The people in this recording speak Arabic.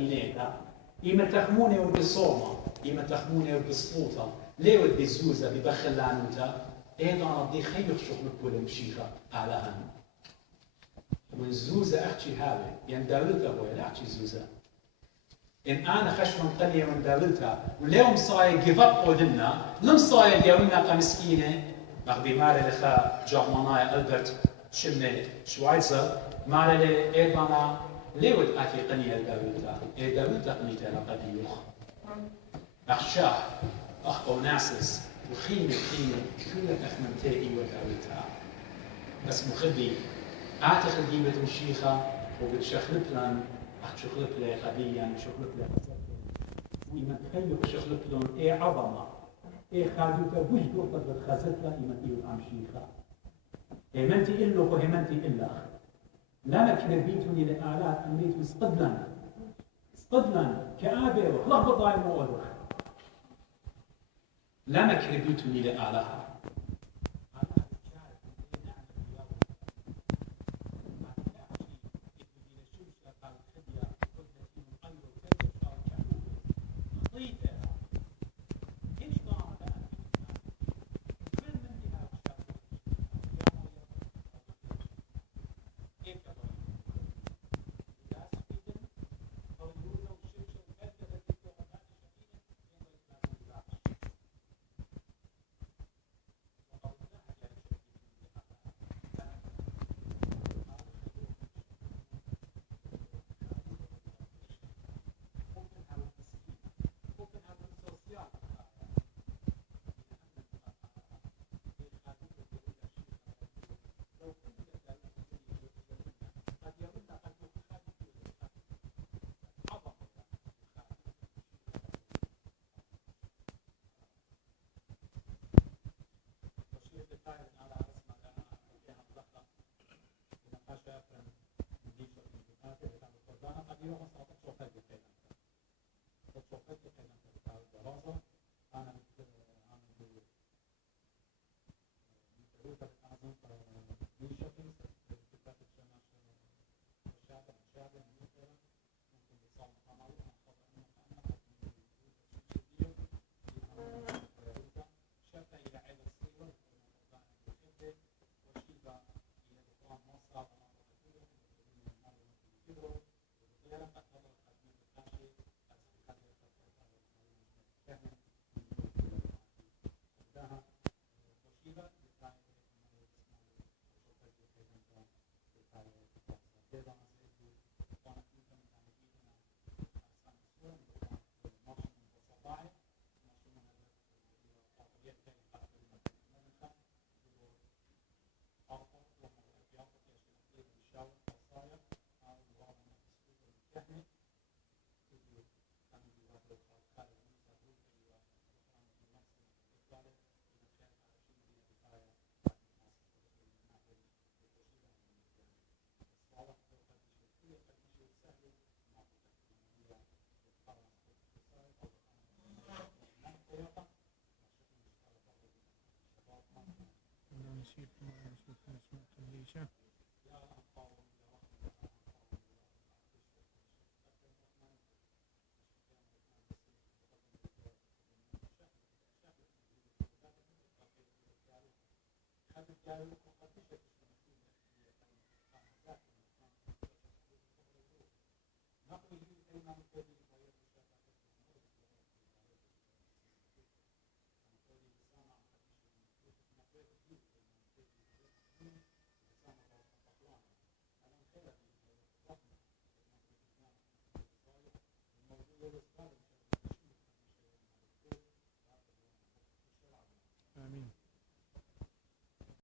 مدينة إما تخمونة وبالصومة إما تخمونة وبالصوطة ليه ودي الزوزة ببخل لعنوتا أيضا رضي خير شغل كل مشيخة على هم والزوزة أحكي هذا يعني داولتها ولا أحكي زوزة إن أنا خش من قلية من داولتها واليوم صاير جفاق ودنا لم صاير يومنا كمسكينة مغبي مالي لخا جرمانايا ألبرت شمي شوايتزر مالي أيضا ليود أكي قنية داولتها إيه داولتها قنيتها لقديوخ أخشاه أخ أوناسس وخيمة كلها أخمنتائي وداولتها بس مخبي أعتقد قيمة الشيخة وبتشخلب لن أخشخلب لي قديا شخلب لي وإما تخيل بشخلب لن إيه عظمة إيه خادوتا وش دوقت بتخزت لها إما إيه الأم شيخة إيه منتي إلو وهي منتي إلا لا كربيتني لآلات أمريت سقدلا كآبه وخلق بضاي موضوع لا كربيتني لآلها